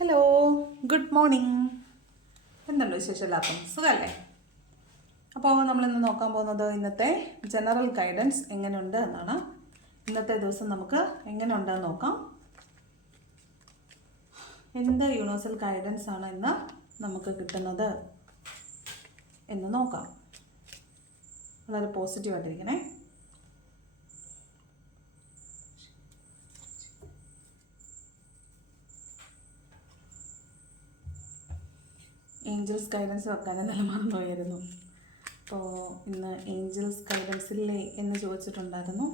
Hello, good morning. എന്തുണ്ട് വിശേഷം? എല്ലാവർക്കും സുഖമല്ലേ? അപ്പോൾ നമ്മളിന്ന് നോക്കാൻ പോകുന്നത് ഇന്നത്തെ ജനറൽ ഗൈഡൻസ് എങ്ങനെയുണ്ട് എന്നാണ്. ഇന്നത്തെ ദിവസം നമുക്ക് എങ്ങനെയുണ്ടെന്ന് നോക്കാം. എന്ത് യൂണിവേഴ്സൽ ഗൈഡൻസ് ആണ് ഇന്ന് നമുക്ക് കിട്ടുന്നത് എന്ന് നോക്കാം. വളരെ പോസിറ്റീവായിട്ടിരിക്കണേ. ഏഞ്ചൽസ് ഗൈഡൻസ് വെക്കാനും നല്ല മറന്നുപോയിരുന്നു. അപ്പോൾ ഇന്ന് ഏഞ്ചൽസ് ഗൈഡൻസില്ലേ എന്ന് ചോദിച്ചിട്ടുണ്ടായിരുന്നു.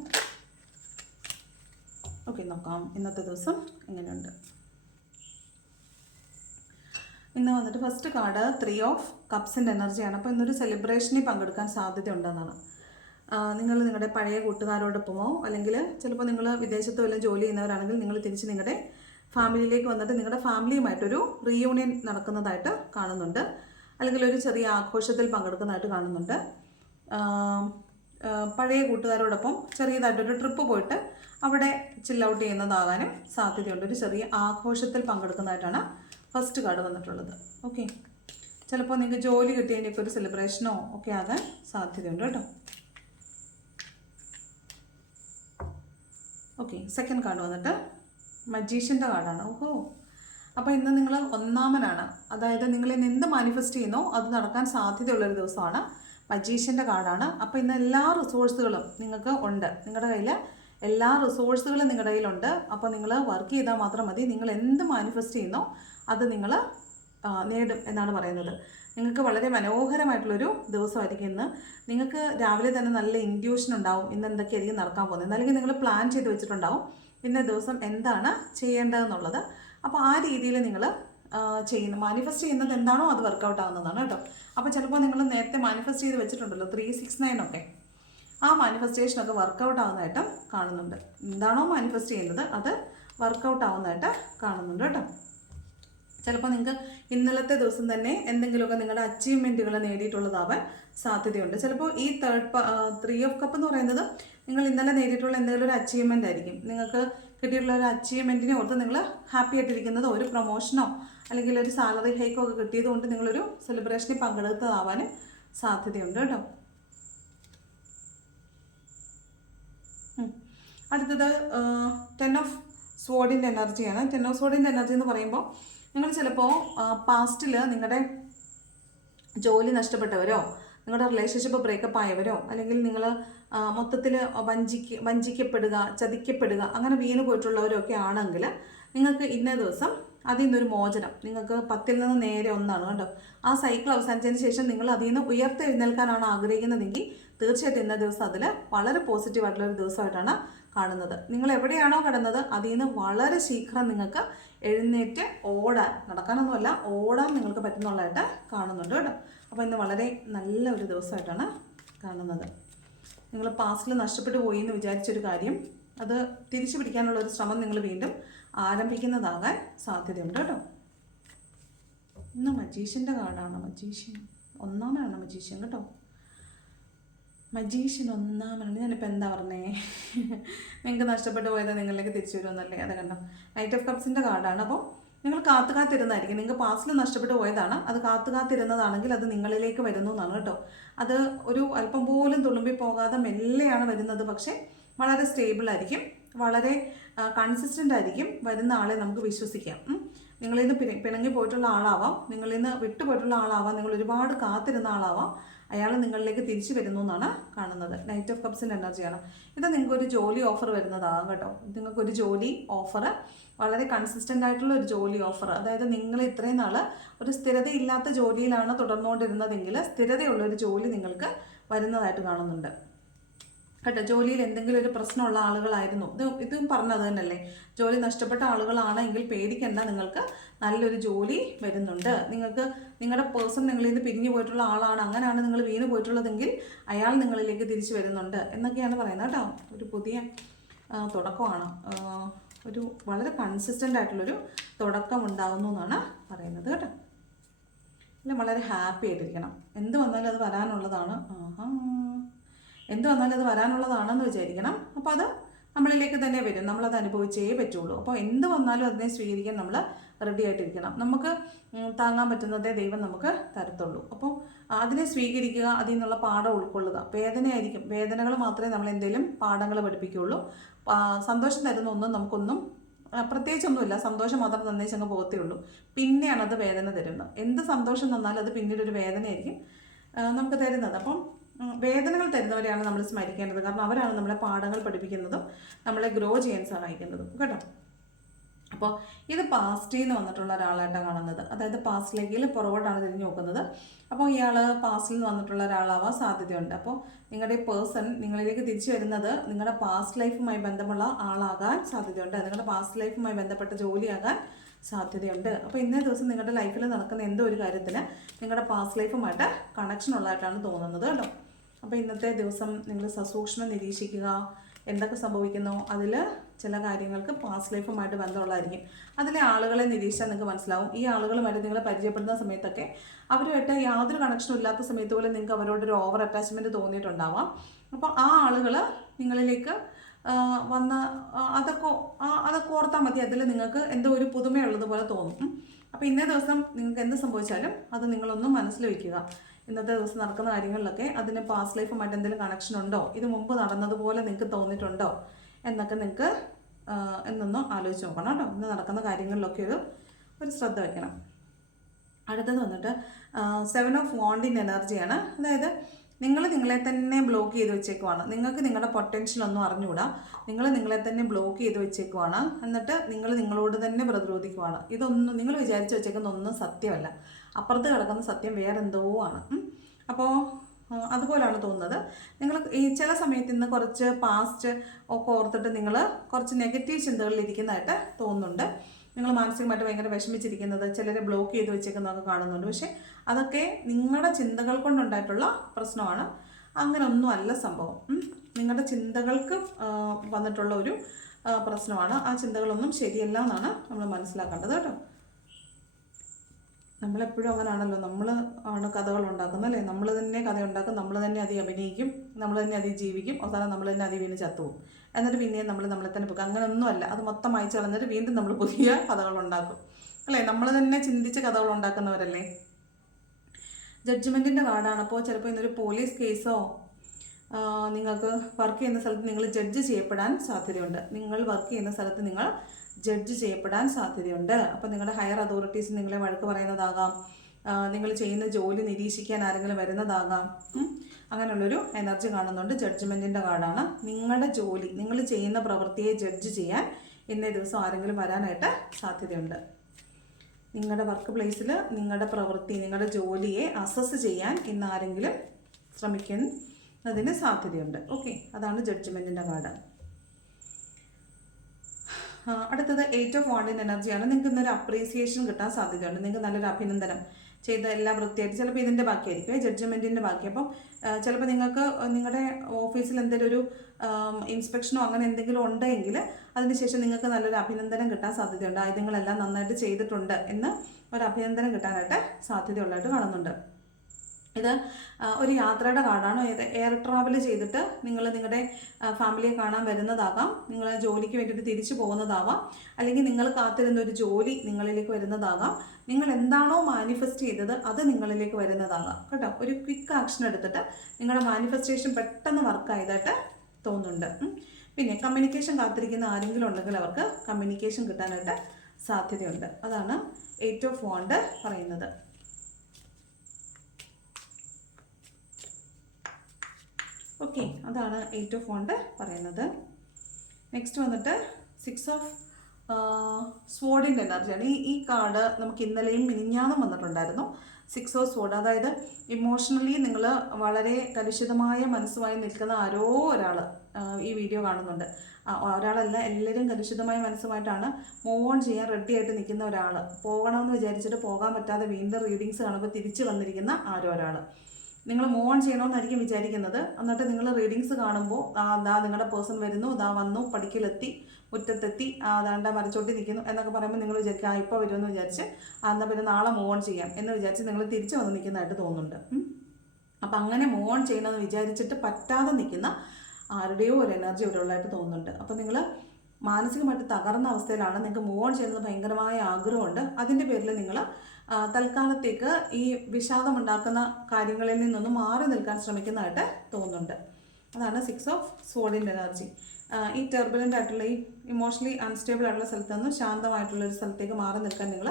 ഓക്കെ, നോക്കാം ഇന്നത്തെ ദിവസം എങ്ങനെയുണ്ട്. ഇന്ന് വന്നിട്ട് ഫസ്റ്റ് കാർഡ് 3 ഓഫ് കപ്സിൻ്റെ എനർജിയാണ്. അപ്പോൾ ഇന്നൊരു സെലിബ്രേഷനിൽ പങ്കെടുക്കാൻ സാധ്യതയുണ്ടെന്നാണ്. നിങ്ങൾ നിങ്ങളുടെ പഴയ കൂട്ടുകാരോടൊപ്പമോ അല്ലെങ്കിൽ ചിലപ്പോൾ നിങ്ങൾ വിദേശത്ത് വല്ലതും ജോലി ചെയ്യുന്നവരാണെങ്കിൽ നിങ്ങൾ തിരിച്ച് നിങ്ങളുടെ ഫാമിലിയിലേക്ക് വന്നിട്ട് നിങ്ങളുടെ ഫാമിലിയുമായിട്ടൊരു റീയൂണിയൻ നടക്കുന്നതായിട്ട് കാണുന്നുണ്ട്. അല്ലെങ്കിൽ ഒരു ചെറിയ ആഘോഷത്തിൽ പങ്കെടുക്കുന്നതായിട്ട് കാണുന്നുണ്ട്. പഴയ കൂട്ടുകാരോടൊപ്പം ചെറിയതായിട്ടൊരു ട്രിപ്പ് പോയിട്ട് അവിടെ ചില്ല് ഔട്ട് ചെയ്യുന്നതാകാനും സാധ്യതയുണ്ട്. ഒരു ചെറിയ ആഘോഷത്തിൽ പങ്കെടുക്കുന്നതായിട്ടാണ് ഫസ്റ്റ് കാർഡ് വന്നിട്ടുള്ളത്. ഓക്കെ, ചിലപ്പോൾ നിങ്ങൾക്ക് ജോലി കിട്ടിയതിൻ്റെയൊക്കെ ഒരു സെലിബ്രേഷനോ ഒക്കെ ആകാൻ സാധ്യതയുണ്ട് കേട്ടോ. ഓക്കെ, സെക്കൻഡ് കാർഡ് വന്നിട്ട് മജീഷ്യൻ്റെ കാർഡാണ്. ഓഹോ, അപ്പോൾ ഇന്ന് നിങ്ങൾ ഒന്നാമനാണ്. അതായത് നിങ്ങൾ ഇന്ന് എന്ത് മാനിഫെസ്റ്റ് ചെയ്യുന്നോ അത് നടക്കാൻ സാധ്യതയുള്ളൊരു ദിവസമാണ്. മജീഷ്യൻ്റെ കാർഡാണ്. അപ്പോൾ ഇന്ന് എല്ലാ റിസോഴ്സുകളും നിങ്ങൾക്ക് ഉണ്ട്. നിങ്ങളുടെ കയ്യിൽ എല്ലാ റിസോഴ്സുകളും നിങ്ങളുടെ കയ്യിലുണ്ട്. അപ്പോൾ നിങ്ങൾ വർക്ക് ചെയ്താൽ മാത്രം മതി. നിങ്ങൾ എന്ത് മാനിഫെസ്റ്റ് ചെയ്യുന്നോ അത് നിങ്ങൾ നേടും എന്നാണ് പറയുന്നത്. നിങ്ങൾക്ക് വളരെ മനോഹരമായിട്ടുള്ളൊരു ദിവസമായിരിക്കും ഇന്ന്. നിങ്ങൾക്ക് രാവിലെ തന്നെ നല്ല ഇൻഡ്യൂഷൻ ഉണ്ടാവും ഇന്ന് എന്തൊക്കെയായിരിക്കും നടക്കാൻ പോകുന്നത്. അല്ലെങ്കിൽ നിങ്ങൾ പ്ലാൻ ചെയ്ത് വെച്ചിട്ടുണ്ടാവും ഇന്ന ദിവസം എന്താണ് ചെയ്യേണ്ടതെന്നുള്ളത്. അപ്പോൾ ആ രീതിയിൽ നിങ്ങൾ മാനിഫെസ്റ്റ് ചെയ്യുന്നത് എന്താണോ അത് വർക്കൗട്ട് ആവുന്നതാണ് കേട്ടോ. അപ്പോൾ ചിലപ്പോൾ നിങ്ങൾ നേരത്തെ മാനിഫെസ്റ്റ് ചെയ്ത് വെച്ചിട്ടുണ്ടല്ലോ 369 ഒക്കെ, ആ മാനിഫെസ്റ്റേഷനൊക്കെ വർക്കൗട്ട് ആവുന്നതായിട്ടും കാണുന്നുണ്ട്. എന്താണോ മാനിഫെസ്റ്റ് ചെയ്യുന്നത് അത് വർക്കൗട്ട് ആവുന്നതായിട്ട് കാണുന്നുണ്ട് കേട്ടോ. ചിലപ്പോൾ നിങ്ങൾക്ക് ഇന്നലത്തെ ദിവസം തന്നെ എന്തെങ്കിലുമൊക്കെ നിങ്ങളുടെ അച്ചീവ്മെൻറ്റുകൾ നേടിയിട്ടുള്ളതാവാൻ സാധ്യതയുണ്ട്. ചിലപ്പോൾ ഈ 3 ഓഫ് കപ്പ് എന്ന് പറയുന്നത് നിങ്ങൾ ഇന്നലെ നേടിയിട്ടുള്ള എന്തെങ്കിലും ഒരു അച്ചീവ്മെൻ്റ് ആയിരിക്കും. നിങ്ങൾക്ക് കിട്ടിയിട്ടുള്ള ഒരു അച്ചീവ്മെൻറ്റിനെ ഓർത്ത് നിങ്ങൾ ഹാപ്പി ആയിട്ടിരിക്കുന്നത് ഒരു പ്രൊമോഷനോ അല്ലെങ്കിൽ ഒരു സാലറി ഹൈക്കോ ഒക്കെ കിട്ടിയതുകൊണ്ട് നിങ്ങളൊരു സെലിബ്രേഷനിൽ പങ്കെടുത്തതാവാനും സാധ്യതയുണ്ട് കേട്ടോ. അടുത്തത് 10 ഓഫ് സ്വോർഡിൻ്റെ എനർജിയാണ്. 10 ഓഫ് സ്വോർഡിൻ്റെ എനർജി എന്ന് പറയുമ്പോൾ നിങ്ങൾ ചിലപ്പോൾ പാസ്റ്റിൽ നിങ്ങളുടെ ജോലി നഷ്ടപ്പെട്ടവരോ നിങ്ങളുടെ റിലേഷൻഷിപ്പ് ബ്രേക്കപ്പ് ആയവരോ അല്ലെങ്കിൽ നിങ്ങൾ മൊത്തത്തിൽ വഞ്ചിക്കപ്പെടുക, ചതിക്കപ്പെടുക, അങ്ങനെ വീണ് പോയിട്ടുള്ളവരോ ഒക്കെ ആണെങ്കിൽ നിങ്ങൾക്ക് ഇന്ന ദിവസം അതിൽ നിന്നൊരു മോചനം, നിങ്ങൾക്ക് 10ൽ നിന്ന് നേരെ 1 കേട്ടോ. ആ സൈക്കിൾ അവസാനിച്ചതിന് ശേഷം നിങ്ങൾ അതിൽ നിന്ന് ഉയർത്തെഴുന്നേൽക്കാനാണ് ആഗ്രഹിക്കുന്നതെങ്കിൽ തീർച്ചയായിട്ടും ഇന്ന ദിവസം അതിൽ വളരെ പോസിറ്റീവായിട്ടുള്ളൊരു ദിവസമായിട്ടാണ് കാണുന്നത്. നിങ്ങൾ എവിടെയാണോ കിടന്നത് അതിൽ നിന്ന് വളരെ ശീഘ്രം നിങ്ങൾക്ക് എഴുന്നേറ്റ് ഓടാൻ, നടക്കാനൊന്നുമല്ല ഓടാൻ നിങ്ങൾക്ക് പറ്റുന്നുള്ളതായിട്ട് കാണുന്നുണ്ട് കേട്ടോ. അപ്പോൾ ഇന്ന് വളരെ നല്ല ഒരു ദിവസമായിട്ടാണ് കാണുന്നത്. നിങ്ങൾ പാസ്റ്റിൽ നഷ്ടപ്പെട്ടു പോയി എന്ന് വിചാരിച്ചൊരു കാര്യം അത് തിരിച്ചു പിടിക്കാനുള്ളൊരു ശ്രമം നിങ്ങൾ വീണ്ടും ആരംഭിക്കുന്നതാകാൻ സാധ്യതയുണ്ട് കേട്ടോ. ഇന്ന് മജീഷ്യൻ്റെ കാർഡാണ്. മജീഷ്യൻ ഒന്നാമനാണ് മജീഷ്യൻ കേട്ടോ. മജീഷ്യൻ ഒന്നാമനാണ്. ഞാനിപ്പോൾ എന്താ പറഞ്ഞേ, നിങ്ങൾക്ക് നഷ്ടപ്പെട്ടു പോയത് നിങ്ങളിലേക്ക് തിരിച്ചു വരുമെന്നല്ലേ? അത് കണ്ടോ, നൈറ്റ് ഓഫ് കപ്സിൻ്റെ കാർഡാണ്. അപ്പോൾ നിങ്ങൾ കാത്തിരുന്നായിരിക്കും. നിങ്ങൾക്ക് പാസ്റ്റിൽ നഷ്ടപ്പെട്ടു പോയതാണ്, അത് കാത്തിരുന്നതാണെങ്കിൽ അത് നിങ്ങളിലേക്ക് വരുന്നു എന്നാണ് കേട്ടോ. അത് ഒരു അല്പം പോലും തുളുമ്പി പോകാതെ മെല്ലെയാണ് വരുന്നത്. പക്ഷേ വളരെ സ്റ്റേബിൾ ആയിരിക്കും, വളരെ കൺസിസ്റ്റൻ്റ് ആയിരിക്കും. വരുന്ന ആളെ നമുക്ക് വിശ്വസിക്കാം. നിങ്ങളിൽ നിന്ന് പിണങ്ങി പോയിട്ടുള്ള ആളാവാം, നിങ്ങളിൽ നിന്ന് വിട്ടുപോയിട്ടുള്ള ആളാവാം, നിങ്ങൾ ഒരുപാട് കാത്തിരുന്ന ആളാവാം. അയാൾ നിങ്ങളിലേക്ക് തിരിച്ചു വരുന്നു എന്നാണ് കാണുന്നത്. നൈറ്റ് ഓഫ് കപ്സിൻ്റെ എനർജിയാണ്. ഇത് നിങ്ങൾക്കൊരു ജോലി ഓഫർ വരുന്നതാകാം കേട്ടോ. നിങ്ങൾക്കൊരു ജോലി ഓഫർ, വളരെ കൺസിസ്റ്റൻ്റ് ആയിട്ടുള്ള ഒരു ജോലി ഓഫർ. അതായത് നിങ്ങൾ ഇത്രയും നാൾ ഒരു സ്ഥിരതയില്ലാത്ത ജോലിയിലാണ് തുടർന്നുകൊണ്ടിരുന്നതെങ്കിൽ സ്ഥിരതയുള്ളൊരു ജോലി നിങ്ങൾക്ക് വരുന്നതായിട്ട് കാണുന്നുണ്ട് കേട്ടോ. ജോലിയിൽ എന്തെങ്കിലും ഒരു പ്രശ്നമുള്ള ആളുകളായിരുന്നു, ഇതും പറഞ്ഞത് തന്നെയല്ലേ. ജോലി നഷ്ടപ്പെട്ട ആളുകളാണെങ്കിൽ പേടിക്കേണ്ട, നിങ്ങൾക്ക് നല്ലൊരു ജോലി വരുന്നുണ്ട്. നിങ്ങൾക്ക് നിങ്ങളുടെ പേഴ്സൺ നിങ്ങളിൽ നിന്ന് പിരിഞ്ഞു പോയിട്ടുള്ള ആളാണ്, അങ്ങനെയാണ് നിങ്ങൾ വീണ് പോയിട്ടുള്ളതെങ്കിൽ അയാൾ നിങ്ങളിലേക്ക് തിരിച്ചു വരുന്നുണ്ട് എന്നൊക്കെയാണ് പറയുന്നത് കേട്ടോ. ഒരു പുതിയ തുടക്കമാണ്, ഒരു വളരെ കൺസിസ്റ്റൻ്റ് ആയിട്ടുള്ളൊരു തുടക്കം ഉണ്ടാകുന്നു എന്നാണ് പറയുന്നത് കേട്ടോ. അല്ല, വളരെ ഹാപ്പി ആയിട്ടിരിക്കണം. എന്ത് വന്നാലും അത് വരാനുള്ളതാണ്. എന്ത് വന്നാലും അത് വരാനുള്ളതാണെന്ന് വിചാരിക്കണം. അപ്പോൾ അത് നമ്മളിലേക്ക് തന്നെ വരും, നമ്മളത് അനുഭവിച്ചേ പറ്റുള്ളൂ. അപ്പോൾ എന്ത് വന്നാലും അതിനെ സ്വീകരിക്കാൻ നമ്മൾ റെഡി ആയിട്ടിരിക്കണം. നമുക്ക് താങ്ങാൻ പറ്റുന്നതേ ദൈവം നമുക്ക് തരത്തുള്ളൂ. അപ്പോൾ അതിനെ സ്വീകരിക്കുക, അതിൽ നിന്നുള്ള പാഠം ഉൾക്കൊള്ളുക. വേദനയായിരിക്കും, വേദനകൾ മാത്രമേ നമ്മൾ എന്തെങ്കിലും പാഠങ്ങൾ പഠിപ്പിക്കുകയുള്ളൂ. സന്തോഷം തരുന്ന ഒന്നും നമുക്കൊന്നും പ്രത്യേകിച്ചൊന്നുമില്ല, സന്തോഷം മാത്രം തന്നേച്ചങ്ങ് പോകത്തേ ഉള്ളൂ. പിന്നെയാണ് അത് വേദന തരുന്നത്. എന്ത് സന്തോഷം തന്നാലും അത് പിന്നീട് ഒരു വേദനയായിരിക്കും നമുക്ക് തരുന്നത്. അപ്പം വേദനകൾ തരുന്നവരെയാണ് നമ്മൾ സ്മരിക്കേണ്ടത്. കാരണം അവരാണ് നമ്മളെ പാഠങ്ങൾ പഠിപ്പിക്കുന്നതും നമ്മളെ ഗ്രോ ചെയ്യാൻ സഹായിക്കുന്നതും കേട്ടോ. അപ്പോൾ ഇത് പാസ്റ്റിൽ നിന്ന് വന്നിട്ടുള്ള ഒരാളായിട്ടാണ് കാണുന്നത്. അതായത് പാസ്റ്റിലേക്ക് പുറകോട്ടാണ് തിരിഞ്ഞു നോക്കുന്നത്. അപ്പോൾ ഇയാൾ പാസ്റ്റിൽ നിന്ന് വന്നിട്ടുള്ള ഒരാളാവാൻ സാധ്യതയുണ്ട്. അപ്പോൾ നിങ്ങളുടെ പേഴ്സൺ നിങ്ങളിലേക്ക് തിരിച്ചു വരുന്നത് നിങ്ങളുടെ പാസ്റ്റ് ലൈഫുമായി ബന്ധമുള്ള ആളാകാൻ സാധ്യതയുണ്ട്. നിങ്ങളുടെ പാസ്റ്റ് ലൈഫുമായി ബന്ധപ്പെട്ട ജോലിയാകാൻ സാധ്യതയുണ്ട്. അപ്പോൾ ഇന്നേ ദിവസം നിങ്ങളുടെ ലൈഫിൽ നടക്കുന്ന എന്തോ ഒരു കാര്യത്തിന് നിങ്ങളുടെ പാസ്റ്റ് ലൈഫുമായിട്ട് കണക്ഷൻ ഉള്ളതായിട്ടാണ് തോന്നുന്നത് കേട്ടോ. അപ്പോൾ ഇന്നത്തെ ദിവസം നിങ്ങൾ സസൂക്ഷ്മം നിരീക്ഷിക്കുക. എന്തൊക്കെ സംഭവിക്കുന്നോ അതിൽ ചില കാര്യങ്ങൾക്ക് പാസ്റ്റ് ലൈഫുമായിട്ട് ബന്ധമുള്ളതായിരിക്കും. അതിലെ ആളുകളെ നിരീക്ഷിച്ചാൽ നിങ്ങൾക്ക് മനസ്സിലാവും. ഈ ആളുകളുമായിട്ട് നിങ്ങൾ പരിചയപ്പെടുന്ന സമയത്തൊക്കെ അവരുമായിട്ട് യാതൊരു കണക്ഷനും ഇല്ലാത്ത സമയത്ത് പോലും നിങ്ങൾക്ക് അവരോടൊരു ഓവർ അറ്റാച്ച്മെൻറ്റ് തോന്നിയിട്ടുണ്ടാവാം. അപ്പോൾ ആ ആളുകൾ നിങ്ങളിലേക്ക് വന്ന് അതൊക്കെ ഓർത്താൽ മതി. അതിൽ നിങ്ങൾക്ക് എന്തോ ഒരു പുതുമയുള്ളതുപോലെ തോന്നും. അപ്പോൾ ഇന്നേ ദിവസം നിങ്ങൾക്ക് എന്ത് സംഭവിച്ചാലും അത് നിങ്ങളൊന്നും മനസ്സിൽ വയ്ക്കുക. ഇന്നത്തെ ദിവസം നടക്കുന്ന കാര്യങ്ങളിലൊക്കെ അതിന് പാസ്റ്റ് ലൈഫുമായിട്ട് എന്തെങ്കിലും കണക്ഷൻ ഉണ്ടോ, ഇത് മുമ്പ് നടന്നതുപോലെ നിങ്ങൾക്ക് തോന്നിയിട്ടുണ്ടോ എന്നൊക്കെ നിങ്ങൾക്ക് എന്നൊന്നും ആലോചിച്ച് നോക്കണം കേട്ടോ. ഇന്ന് നടക്കുന്ന കാര്യങ്ങളിലൊക്കെ ഒരു ശ്രദ്ധ വയ്ക്കണം. അടുത്തത് വന്നിട്ട് 7 ഓഫ് വാണ്ടിൻ്റെ എനർജിയാണ്. അതായത് നിങ്ങളെ തന്നെ ബ്ലോക്ക് ചെയ്ത് വെച്ചേക്കുവാണ്. നിങ്ങൾക്ക് നിങ്ങളുടെ പൊട്ടൻഷ്യലൊന്നും അറിഞ്ഞുകൂടാ. നിങ്ങളെ തന്നെ ബ്ലോക്ക് ചെയ്ത് വെച്ചേക്കുവാണ്. എന്നിട്ട് നിങ്ങളോട് തന്നെ പ്രതിരോധിക്കുവാണ്. ഇതൊന്നും നിങ്ങൾ വിചാരിച്ച് വെച്ചേക്കുന്ന ഒന്നും സത്യമല്ല. അപ്പുറത്ത് കിടക്കുന്ന സത്യം വേറെന്തോ ആണ്. അപ്പോൾ അതുപോലെയാണ് തോന്നുന്നത്. നിങ്ങൾ ഈ ചില സമയത്ത് ഇന്ന് കുറച്ച് പാസ്റ്റ് ഒക്കെ ഓർത്തിട്ട് നിങ്ങൾ കുറച്ച് നെഗറ്റീവ് ചിന്തകളിൽ ഇരിക്കുന്നതായിട്ട് തോന്നുന്നുണ്ട്. നിങ്ങൾ മാനസികമായിട്ട് ഭയങ്കര വിഷമിച്ചിരിക്കുന്നത്, ചിലരെ ബ്ലോക്ക് ചെയ്ത് വെച്ചേക്കുന്നതൊക്കെ കാണുന്നുണ്ട്. പക്ഷേ അതൊക്കെ നിങ്ങളുടെ ചിന്തകൾ കൊണ്ടുണ്ടായിട്ടുള്ള പ്രശ്നമാണ്. അങ്ങനെയൊന്നും അല്ല സംഭവം. നിങ്ങളുടെ ചിന്തകൾക്ക് വന്നിട്ടുള്ള ഒരു പ്രശ്നമാണ്. ആ ചിന്തകളൊന്നും ശരിയല്ല എന്നാണ് നമ്മൾ മനസ്സിലാക്കേണ്ടത് കേട്ടോ. നമ്മളെപ്പോഴും അങ്ങനെയാണല്ലോ, നമ്മൾ ആണ് കഥകൾ ഉണ്ടാക്കുന്നത് അല്ലേ. നമ്മൾ തന്നെ കഥ ഉണ്ടാക്കും, നമ്മൾ തന്നെ അതിൽ അഭിനയിക്കും, നമ്മൾ തന്നെ അതിൽ ജീവിക്കും, അവസാനം നമ്മൾ തന്നെ അതിൽ വീണ് ചത്തുപോകും. എന്നിട്ട് പിന്നെയും നമ്മളെ തന്നെ പോകും. അങ്ങനെയൊന്നുമല്ല. അത് മൊത്തം അയച്ചു കളഞ്ഞിട്ട് വീണ്ടും നമ്മൾ പുതിയ കഥകൾ ഉണ്ടാക്കും അല്ലേ. നമ്മൾ തന്നെ ചിന്തിച്ച് കഥകൾ ഉണ്ടാക്കുന്നവരല്ലേ. ജഡ്ജ്മെൻറ്റിൻ്റെ കാർഡാണ്. അപ്പോൾ ചിലപ്പോൾ ഇന്നൊരു പോലീസ് കേസോ നിങ്ങൾക്ക് വർക്ക് ചെയ്യുന്ന സ്ഥലത്ത് നിങ്ങൾ ജഡ്ജ് ചെയ്യപ്പെടാൻ സാധ്യതയുണ്ട്. നിങ്ങൾ വർക്ക് ചെയ്യുന്ന സ്ഥലത്ത് നിങ്ങൾ ജഡ്ജ് ചെയ്യപ്പെടാൻ സാധ്യതയുണ്ട്. അപ്പോൾ നിങ്ങളുടെ ഹയർ അതോറിറ്റീസ് നിങ്ങളെ വഴക്ക് പറയുന്നതാകാം. നിങ്ങൾ ചെയ്യുന്ന ജോലി നിരീക്ഷിക്കാൻ ആരെങ്കിലും വരുന്നതാകാം. അങ്ങനെയുള്ളൊരു എനർജി കാണുന്നുണ്ട്. ജഡ്ജ്മെൻറ്റിൻ്റെ കാർഡാണ്. നിങ്ങളുടെ ജോലി, നിങ്ങൾ ചെയ്യുന്ന പ്രവൃത്തിയെ ജഡ്ജ് ചെയ്യാൻ ഇന്നേ ദിവസം ആരെങ്കിലും വരാനായിട്ട് സാധ്യതയുണ്ട്. നിങ്ങളുടെ വർക്ക് പ്ലേസിൽ നിങ്ങളുടെ പ്രവൃത്തി, നിങ്ങളുടെ ജോലിയെ അസസ് ചെയ്യാൻ ഇന്ന് ആരെങ്കിലും ശ്രമിക്കുന്നതിന് സാധ്യതയുണ്ട്. ഓക്കെ, അതാണ് ജഡ്ജ്മെൻറ്റിൻ്റെ കാർഡ്. അടുത്തത് 8 ഓഫ് വാണ്ടിൻ്റെ എനർജിയാണ്. നിങ്ങൾക്ക് ഇന്നൊരു അപ്രീസിയേഷൻ കിട്ടാൻ സാധ്യതയുണ്ട്. നിങ്ങൾക്ക് നല്ലൊരു അഭിനന്ദനം ചെയ്ത എല്ലാം വൃത്തിയായിട്ട്, ചിലപ്പോൾ ഇതിൻ്റെ ബാക്കിയായിരിക്കും, ജഡ്ജ്മെൻറ്റിൻ്റെ ബാക്കി. അപ്പം ചിലപ്പോൾ നിങ്ങൾക്ക് നിങ്ങളുടെ ഓഫീസിൽ എന്തെങ്കിലും ഒരു ഇൻസ്പെക്ഷനോ അങ്ങനെ എന്തെങ്കിലും ഉണ്ടെങ്കിൽ അതിനുശേഷം നിങ്ങൾക്ക് നല്ലൊരു അഭിനന്ദനം കിട്ടാൻ സാധ്യതയുണ്ട്. ആയുധങ്ങളെല്ലാം നന്നായിട്ട് ചെയ്തിട്ടുണ്ട് എന്ന് ഒരു അഭിനന്ദനം കിട്ടാനായിട്ട് സാധ്യതയുള്ളതായിട്ട് കാണുന്നുണ്ട്. ഇത് ഒരു യാത്രയുടെ കാർഡാണ്. എയർ ട്രാവൽ ചെയ്തിട്ട് നിങ്ങൾ നിങ്ങളുടെ ഫാമിലിയെ കാണാൻ വരുന്നതാകാം. നിങ്ങൾ ജോലിക്ക് വേണ്ടിയിട്ട് തിരിച്ചു പോകുന്നതാവാം. അല്ലെങ്കിൽ നിങ്ങൾ കാത്തിരുന്ന ഒരു ജോലി നിങ്ങളിലേക്ക് വരുന്നതാകാം. നിങ്ങൾ എന്താണോ മാനിഫെസ്റ്റ് ചെയ്തത് അത് നിങ്ങളിലേക്ക് വരുന്നതാകാം കേട്ടോ. ഒരു ക്വിക്ക് ആക്ഷൻ എടുത്തിട്ട് നിങ്ങളുടെ മാനിഫെസ്റ്റേഷൻ പെട്ടെന്ന് വർക്കായതായിട്ട് തോന്നുന്നുണ്ട്. പിന്നെ കമ്മ്യൂണിക്കേഷൻ കാത്തിരിക്കുന്ന ആരെങ്കിലും ഉണ്ടെങ്കിൽ അവർക്ക് കമ്മ്യൂണിക്കേഷൻ കിട്ടാനായിട്ട് സാധ്യതയുണ്ട്. അതാണ് 8 ഓഫ് വാണ്ട് പറയുന്നത്. ഓക്കെ, അതാണ് 8 ഓഫ് വാണ്ട് പറയുന്നത്. നെക്സ്റ്റ് വന്നിട്ട് 6 ഓഫ് സ്വോർഡിൻ്റെ എനർജിയാണ്. ഈ കാർഡ് നമുക്ക് ഇന്നലെയും മിനിഞ്ഞാന്നും വന്നിട്ടുണ്ടായിരുന്നു. 6 ഓഫ് സ്വോർഡ്, അതായത് ഇമോഷണലി നിങ്ങൾ വളരെ കലുഷിതമായ മനസ്സുമായി നിൽക്കുന്ന ആരോ ഒരാൾ ഈ വീഡിയോ കാണുന്നുണ്ട്. ഒരാളല്ല, എല്ലാവരും കലുഷിതമായ മനസ്സുമായിട്ടാണ് മൂവ് ഓൺ ചെയ്യാൻ റെഡി ആയിട്ട് നിൽക്കുന്ന ഒരാൾ. പോകണമെന്ന് വിചാരിച്ചിട്ട് പോകാൻ പറ്റാതെ വീണ്ടും റീഡിങ്സ് കാണുമ്പോൾ തിരിച്ചു വന്നിരിക്കുന്ന ആരോ ഒരാൾ. നിങ്ങൾ മൂവ് ഓൺ ചെയ്യണമെന്നായിരിക്കും വിചാരിക്കുന്നത്. എന്നിട്ട് നിങ്ങൾ റീഡിങ്സ് കാണുമ്പോൾ ദാ നിങ്ങളുടെ പേഴ്സൺ വരുന്നു, ദാ വന്നു, പടിക്കലെത്തി, മുറ്റത്തെത്തി, ദാണ്ട മരച്ചോട്ടി നിൽക്കുന്നു എന്നൊക്കെ പറയുമ്പോൾ നിങ്ങൾ വിചാരിക്കുക ഇപ്പോൾ വരുമെന്ന് വിചാരിച്ച് എന്നാൽ പിന്നെ നാളെ മൂവ് ഓൺ ചെയ്യാം എന്ന് വിചാരിച്ച് നിങ്ങൾ തിരിച്ചു വന്ന് നിൽക്കുന്നതായിട്ട് തോന്നുന്നുണ്ട്. അപ്പം അങ്ങനെ മൂവ് ഓൺ ചെയ്യണമെന്ന് വിചാരിച്ചിട്ട് പറ്റാതെ നിൽക്കുന്ന ആരുടെയോ ഒരു എനർജി ഇവിടെ ഉള്ളതായിട്ട് തോന്നുന്നുണ്ട്. അപ്പോൾ നിങ്ങൾ മാനസികമായിട്ട് തകർന്ന അവസ്ഥയിലാണ്. നിങ്ങൾക്ക് മൂവ് ഓൺ ചെയ്യുന്നത് ഭയങ്കരമായ ആഗ്രഹമുണ്ട്. അതിൻ്റെ പേരിൽ നിങ്ങൾ തൽക്കാലത്തേക്ക് ഈ വിഷാദമുണ്ടാക്കുന്ന കാര്യങ്ങളിൽ നിന്നൊന്നും മാറി നിൽക്കാൻ ശ്രമിക്കുന്നതായിട്ട് തോന്നുന്നുണ്ട്. അതാണ് 6 ഓഫ് സ്വോർഡിൻ്റെ എനർജി. ഈ ടെർബുലൻ്റ് ആയിട്ടുള്ള ഈ ഇമോഷണലി അൺസ്റ്റേബിൾ ആയിട്ടുള്ള സ്ഥലത്ത് നിന്ന് ശാന്തമായിട്ടുള്ളൊരു സ്ഥലത്തേക്ക് മാറി നിൽക്കാൻ നിങ്ങൾ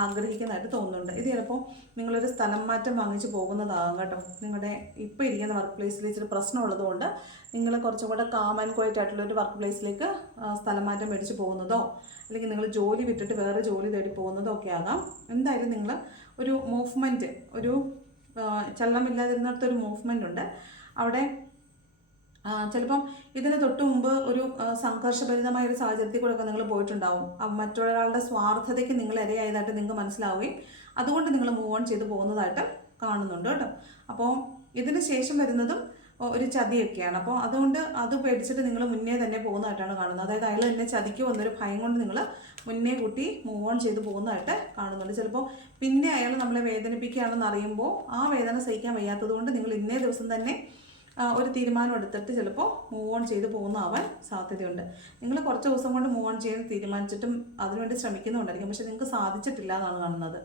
ആഗ്രഹിക്കുന്നതായിട്ട് തോന്നുന്നുണ്ട്. ഇത് ചിലപ്പോൾ നിങ്ങളൊരു സ്ഥലം മാറ്റം വാങ്ങിച്ച് പോകുന്നതാകാം കേട്ടോ. നിങ്ങളുടെ ഇപ്പോൾ ഇരിക്കുന്ന വർക്ക് പ്ലേസിൽ ഇച്ചിരി പ്രശ്നമുള്ളതുകൊണ്ട് നിങ്ങൾ കുറച്ചും കൂടെ കാം ആൻഡ് ക്വയറ്റ് ആയിട്ടുള്ളൊരു വർക്ക് പ്ലേസിലേക്ക് സ്ഥലം മാറ്റം മേടിച്ച് പോകുന്നതോ അല്ലെങ്കിൽ നിങ്ങൾ ജോലി വിട്ടിട്ട് വേറെ ജോലി തേടി പോകുന്നതോ ഒക്കെ ആകാം. എന്തായാലും നിങ്ങൾ ഒരു മൂവ്മെൻറ്റ്, ഒരു ചലനമില്ലാതിരുന്നിടത്തൊരു മൂവ്മെൻ്റ് ഉണ്ട് അവിടെ. ചിലപ്പം ഇതിന് തൊട്ട് മുമ്പ് ഒരു സംഘർഷഭരിതമായ ഒരു സാഹചര്യത്തിൽ കൂടെ ഒക്കെ നിങ്ങൾ പോയിട്ടുണ്ടാവും. മറ്റൊരാളുടെ സ്വാർത്ഥതയ്ക്ക് നിങ്ങൾ ഇരയായതായിട്ട് നിങ്ങൾക്ക് മനസ്സിലാവുകയും അതുകൊണ്ട് നിങ്ങൾ മൂവ് ഓൺ ചെയ്ത് പോകുന്നതായിട്ട് കാണുന്നുണ്ട് കേട്ടോ. അപ്പോൾ ഇതിന് ശേഷം വരുന്നതും ഒരു ചതിയൊക്കെയാണ്. അപ്പോൾ അതുകൊണ്ട് അത് പേടിച്ചിട്ട് നിങ്ങൾ മുന്നേ തന്നെ പോകുന്നതായിട്ടാണ് കാണുന്നത്. അതായത് അയാൾ എന്നെ ചതിക്കുമോ എന്നൊരു ഭയം കൊണ്ട് നിങ്ങൾ മുന്നേ കൂട്ടി മൂവ് ഓൺ ചെയ്ത് പോകുന്നതായിട്ട് കാണുന്നുണ്ട്. ചിലപ്പോൾ പിന്നെ അയാൾ നമ്മളെ വേദനിപ്പിക്കുകയാണെന്ന് അറിയുമ്പോൾ ആ വേദന സഹിക്കാൻ വയ്യാത്തത് കൊണ്ട് നിങ്ങൾ ഇന്നേ ദിവസം തന്നെ ഒരു തീരുമാനം എടുത്തിട്ട് ചിലപ്പോൾ മൂവ് ഓൺ ചെയ്ത് പോകുന്നതാവാൻ സാധ്യതയുണ്ട്. നിങ്ങൾ കുറച്ച് ദിവസം കൊണ്ട് മൂവ് ഓൺ ചെയ്യാൻ തീരുമാനിച്ചിട്ടും അതിനുവേണ്ടി ശ്രമിക്കുന്നുണ്ടായിരിക്കും, പക്ഷെ നിങ്ങൾക്ക് സാധിച്ചിട്ടില്ല എന്നാണ് കാണുന്നത്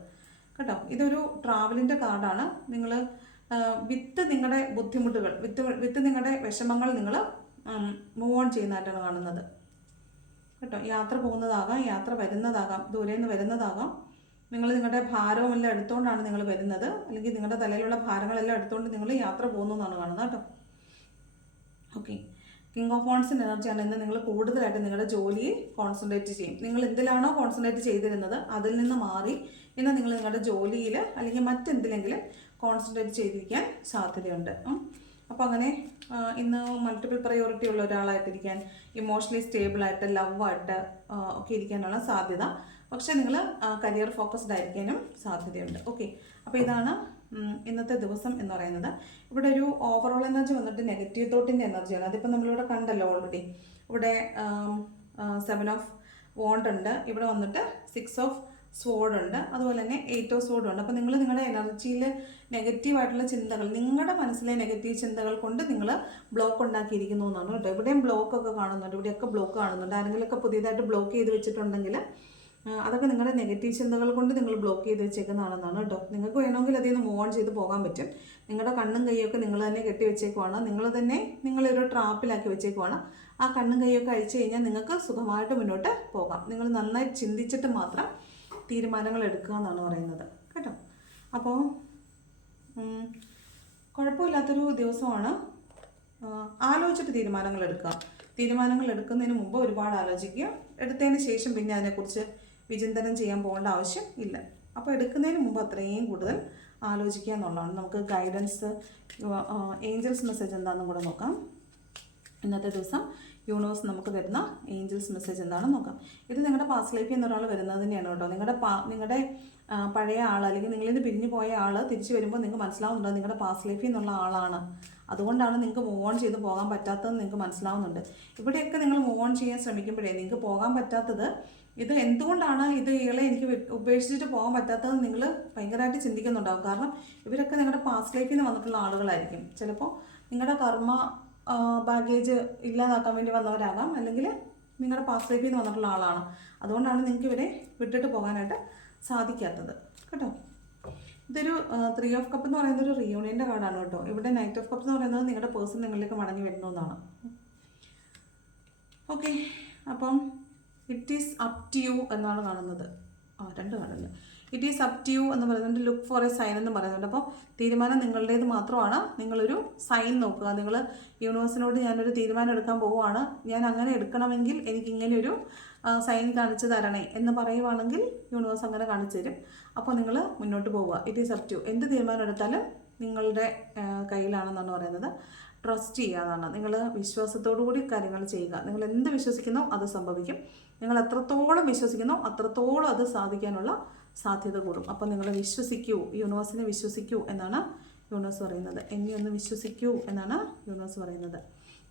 കേട്ടോ. ഇതൊരു ട്രാവലിൻ്റെ കാർഡാണ്. നിങ്ങൾ വിത്ത് നിങ്ങളുടെ ബുദ്ധിമുട്ടുകൾ, വിത്ത് നിങ്ങളുടെ വിഷമങ്ങൾ നിങ്ങൾ മൂവ് ഓൺ ചെയ്യുന്നതായിട്ടാണ് കാണുന്നത് കേട്ടോ. യാത്ര പോകുന്നതാകാം, യാത്ര വരുന്നതാകാം, ദൂരെ നിന്ന് വരുന്നതാകാം. നിങ്ങൾ നിങ്ങളുടെ ഭാരവുമെല്ലാം എടുത്തുകൊണ്ടാണ് നിങ്ങൾ വരുന്നത്, അല്ലെങ്കിൽ നിങ്ങളുടെ തലയിലുള്ള ഭാരങ്ങളെല്ലാം എടുത്തുകൊണ്ട് നിങ്ങൾ യാത്ര പോകുന്നു എന്നാണ് കാണുന്നത് കേട്ടോ. ഓക്കെ, കിങ് ഓഫ് വാണ്ട്സിൻ്റെ എനർജിയാണ്. ഇന്ന് നിങ്ങൾ കൂടുതലായിട്ട് നിങ്ങളുടെ ജോലിയെ കോൺസെൻട്രേറ്റ് ചെയ്യും. നിങ്ങൾ എന്തിലാണോ കോൺസെൻട്രേറ്റ് ചെയ്തിരുന്നത് അതിൽ നിന്ന് മാറി ഇന്ന് നിങ്ങൾ നിങ്ങളുടെ ജോലിയിൽ അല്ലെങ്കിൽ മറ്റെന്തിലെങ്കിലും കോൺസെൻട്രേറ്റ് ചെയ്തിരിക്കാൻ സാധ്യതയുണ്ട്. അപ്പോൾ അങ്ങനെ ഇന്ന് മൾട്ടിപ്പിൾ പ്രയോറിറ്റി ഉള്ള ഒരാളായിട്ടിരിക്കാൻ, ഇമോഷണലി സ്റ്റേബിളായിട്ട് ലവായിട്ട് ഒക്കെ ഇരിക്കാനുള്ള സാധ്യത. പക്ഷേ നിങ്ങൾ കരിയർ ഫോക്കസ്ഡ് ആയിരിക്കാനും സാധ്യതയുണ്ട്. ഓക്കെ, അപ്പോൾ ഇതാണ് ഇന്നത്തെ ദിവസം എന്ന് പറയുന്നത്. ഇവിടെ ഒരു ഓവറോൾ എനർജി വന്നിട്ട് നെഗറ്റീവ് തോട്ടിൻ്റെ എനർജിയാണ്. അതിപ്പോൾ നമ്മളിവിടെ കണ്ടല്ലോ ഓൾറെഡി. ഇവിടെ 7 ഓഫ് വോണ്ട് ഉണ്ട്, ഇവിടെ വന്നിട്ട് 6 ഓഫ് സ്വോർഡ് ഉണ്ട്, അതുപോലെ തന്നെ 8 ഓഫ് സ്വോർഡ് ഉണ്ട്. അപ്പോൾ നിങ്ങൾ നിങ്ങളുടെ എനർജിയിൽ നെഗറ്റീവായിട്ടുള്ള ചിന്തകൾ, നിങ്ങളുടെ മനസ്സിലെ നെഗറ്റീവ് ചിന്തകൾ കൊണ്ട് നിങ്ങൾ ബ്ലോക്ക് ഉണ്ടാക്കിയിരിക്കുന്നു എന്നാണ് കേട്ടോ. ഇവിടെയും ബ്ലോക്കൊക്കെ കാണുന്നുണ്ട്, ഇവിടെയൊക്കെ ബ്ലോക്ക് കാണുന്നുണ്ട്. ആരെങ്കിലുമൊക്കെ പുതിയതായിട്ട് ബ്ലോക്ക് ചെയ്ത് വെച്ചിട്ടുണ്ടെങ്കിൽ അതൊക്കെ നിങ്ങളുടെ നെഗറ്റീവ് ചിന്തകൾ കൊണ്ട് നിങ്ങൾ ബ്ലോക്ക് ചെയ്ത് വെച്ചേക്കുന്നതാണെന്നാണ് കേട്ടോ. നിങ്ങൾക്ക് വേണമെങ്കിൽ അതിൽ നിന്ന് മൂവ് ഓൺ ചെയ്ത് പോകാൻ പറ്റും. നിങ്ങളുടെ കണ്ണും കൈയൊക്കെ നിങ്ങൾ തന്നെ കെട്ടി വെച്ചേക്കുവാണ്, നിങ്ങൾ തന്നെ നിങ്ങളൊരു ട്രാപ്പിലാക്കി വെച്ചേക്കുവാണ്. ആ കണ്ണും കൈയൊക്കെ അഴിച്ചു കഴിഞ്ഞാൽ നിങ്ങൾക്ക് സുഖമായിട്ട് മുന്നോട്ട് പോകാം. നിങ്ങൾ നന്നായി ചിന്തിച്ചിട്ട് മാത്രം തീരുമാനങ്ങൾ എടുക്കുക എന്നാണ് പറയുന്നത് കേട്ടോ. അപ്പോൾ കുഴപ്പമില്ലാത്തൊരു ദിവസമാണ്. ആലോചിച്ചിട്ട് തീരുമാനങ്ങൾ എടുക്കുക. തീരുമാനങ്ങൾ എടുക്കുന്നതിന് മുമ്പ് ഒരുപാട് ആലോചിക്കുക. എടുത്തതിന് ശേഷം പിന്നെ അതിനെക്കുറിച്ച് വിചിന്തനം ചെയ്യാൻ പോകേണ്ട ആവശ്യം ഇല്ല. അപ്പോൾ എടുക്കുന്നതിന് മുമ്പ് അത്രയും കൂടുതൽ ആലോചിക്കുക എന്നുള്ളതാണ്. നമുക്ക് ഗൈഡൻസ്, ഏഞ്ചൽസ് മെസ്സേജ് എന്താണെന്നും കൂടെ നോക്കാം. ഇന്നത്തെ ദിവസം യൂണിവേഴ്സ് നമുക്ക് തരുന്ന ഏഞ്ചൽസ് മെസ്സേജ് എന്താണെന്ന് നോക്കാം. ഇത് നിങ്ങളുടെ പാസ്റ്റ് ലൈഫിൽ നിന്ന് ഒരാൾ വരുന്നത് തന്നെയാണ് കേട്ടോ. നിങ്ങളുടെ പഴയ ആൾ, അല്ലെങ്കിൽ നിങ്ങളിത് പിരിഞ്ഞു പോയ ആൾ തിരിച്ചു വരുമ്പോൾ നിങ്ങൾക്ക് മനസ്സിലാവുന്നുണ്ട് നിങ്ങളുടെ പാസ്റ്റ് ലൈഫിൽ നിന്നുള്ള ആളാണ്. അതുകൊണ്ടാണ് നിങ്ങൾക്ക് മൂവ് ഓൺ ചെയ്ത് പോകാൻ പറ്റാത്തതെന്ന് നിങ്ങൾക്ക് മനസ്സിലാവുന്നുണ്ട്. ഇവിടെയൊക്കെ നിങ്ങൾ മൂവ് ഓൺ ചെയ്യാൻ ശ്രമിക്കുമ്പോഴേ നിങ്ങൾക്ക് പോകാൻ പറ്റാത്തത്, ഇത് എന്തുകൊണ്ടാണ് ഇയാളെ എനിക്ക് ഉപേക്ഷിച്ചിട്ട് പോകാൻ പറ്റാത്തതെന്ന് നിങ്ങൾ ഭയങ്കരമായിട്ട് ചിന്തിക്കുന്നുണ്ടാവും. കാരണം ഇവരൊക്കെ നിങ്ങളുടെ പാസ്റ്റ് ലൈഫിൽ നിന്ന് വന്നിട്ടുള്ള ആളുകളായിരിക്കും. ചിലപ്പോൾ നിങ്ങളുടെ കർമ്മ ബാഗേജ് ഇല്ലാതാക്കാൻ വേണ്ടി വന്നവരാകാം, അല്ലെങ്കിൽ നിങ്ങളുടെ പാസ്റ്റ് ലൈഫിൽ നിന്ന് വന്നിട്ടുള്ള ആളാണ്. അതുകൊണ്ടാണ് നിങ്ങൾക്ക് ഇവരെ വിട്ടിട്ട് പോകാനായിട്ട് സാധിക്കാത്തത് കേട്ടോ. ഇതൊരു 3 ഓഫ് കപ്പ് എന്ന് പറയുന്നത് ഒരു റിയൂണിയൻ്റെ കാർഡാണ് കേട്ടോ. ഇവിടെ നൈറ്റ് ഓഫ് കപ്പ് എന്ന് പറയുന്നത് നിങ്ങളുടെ പേഴ്സൺ നിങ്ങളിലേക്ക് മടങ്ങി വരുന്നു എന്നാണ്. ഓക്കെ, അപ്പം it is up to you എന്നാണ് കാണുന്നത്. 2 കാർഡുണ്ട്. It is up to you എന്ന് പറയുന്നുണ്ട്, ലുക്ക് ഫോർ എ സൈൻ എന്ന് പറയുന്നുണ്ട്. അപ്പോൾ തീരുമാനം നിങ്ങളുടേത് മാത്രമാണ്. നിങ്ങളൊരു സൈൻ നോക്കുക. നിങ്ങൾ യൂണിവേഴ്സിനോട് ഞാനൊരു തീരുമാനം എടുക്കാൻ പോവുകയാണ്, ഞാൻ അങ്ങനെ എടുക്കണമെങ്കിൽ എനിക്കിങ്ങനെയൊരു സൈൻ കാണിച്ചു തരണേ എന്ന് പറയുവാണെങ്കിൽ യൂണിവേഴ്സ് അങ്ങനെ കാണിച്ചു തരും. അപ്പോൾ നിങ്ങൾ മുന്നോട്ട് പോവുക. It is up to. എന്ത് തീരുമാനം എടുത്താലും നിങ്ങളുടെ കയ്യിലാണെന്നാണ് പറയുന്നത്. ട്രസ്റ്റ് ചെയ്യാതാണ്. നിങ്ങൾ വിശ്വാസത്തോടു കൂടി കാര്യങ്ങൾ ചെയ്യുക. നിങ്ങൾ എന്ത് വിശ്വസിക്കുന്നോ അത് സംഭവിക്കും. നിങ്ങൾ എത്രത്തോളം വിശ്വസിക്കുന്നോ അത്രത്തോളം അത് സാധിക്കാനുള്ള സാധ്യത കൂടും. അപ്പോൾ നിങ്ങൾ വിശ്വസിക്കൂ, യൂണിവേഴ്സിനെ വിശ്വസിക്കൂ എന്നാണ് യൂണിവേഴ്സ് പറയുന്നത്. എന്നെ ഒന്ന് വിശ്വസിക്കൂ എന്നാണ് യൂണിവേഴ്സ് പറയുന്നത്.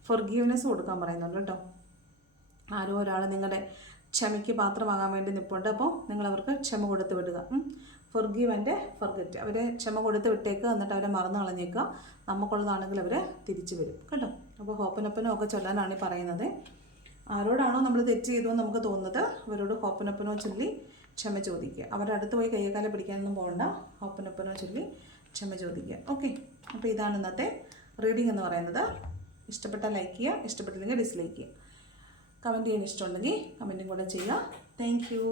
ഫൊർഗീവ്നെസ് കൊടുക്കാൻ പറയുന്നുണ്ട് കേട്ടോ. ആരോ ഒരാൾ നിങ്ങളുടെ ക്ഷമയ്ക്ക് പാത്രമാകാൻ വേണ്ടി നിൽപ്പുണ്ട്. അപ്പോൾ നിങ്ങൾ അവർക്ക് ക്ഷമ കൊടുത്ത് വിടുക. Forgive and forget. അവരെ ക്ഷമ കൊടുത്ത് വിട്ടേക്കുക, എന്നിട്ട് അവരെ മറന്നു കളഞ്ഞേക്കുക. നമുക്കുള്ളതാണെങ്കിൽ അവർ തിരിച്ചു വരും കേട്ടോ. അപ്പോൾ ഹോപ്പനൊപ്പനോ ഒക്കെ ചൊല്ലാനാണ് ഈ പറയുന്നത്. ആരോടാണോ നമ്മൾ തെറ്റ് ചെയ്തു എന്ന് നമുക്ക് തോന്നുന്നത് അവരോട് ഹോപ്പനൊപ്പനോ ചൊല്ലി ക്ഷമ ചോദിക്കുക. അവരുടെ അടുത്ത് പോയി കയ്യേക്കാലം പിടിക്കാനൊന്നും പോകണ്ട, ഹോപ്പനൊപ്പനോ ചൊല്ലി ക്ഷമ ചോദിക്കുക. ഓക്കെ, അപ്പോൾ ഇതാണ് ഇന്നത്തെ റീഡിംഗ് എന്ന് പറയുന്നത്. ഇഷ്ടപ്പെട്ടാൽ ലൈക്ക് ചെയ്യുക, ഇഷ്ടപ്പെട്ടില്ലെങ്കിൽ ഡിസ്ലൈക്ക് ചെയ്യുക. കമൻറ്റ് ചെയ്യാൻ ഇഷ്ടമുണ്ടെങ്കിൽ കമൻറ്റും കൂടെ ചെയ്യുക. Thank you.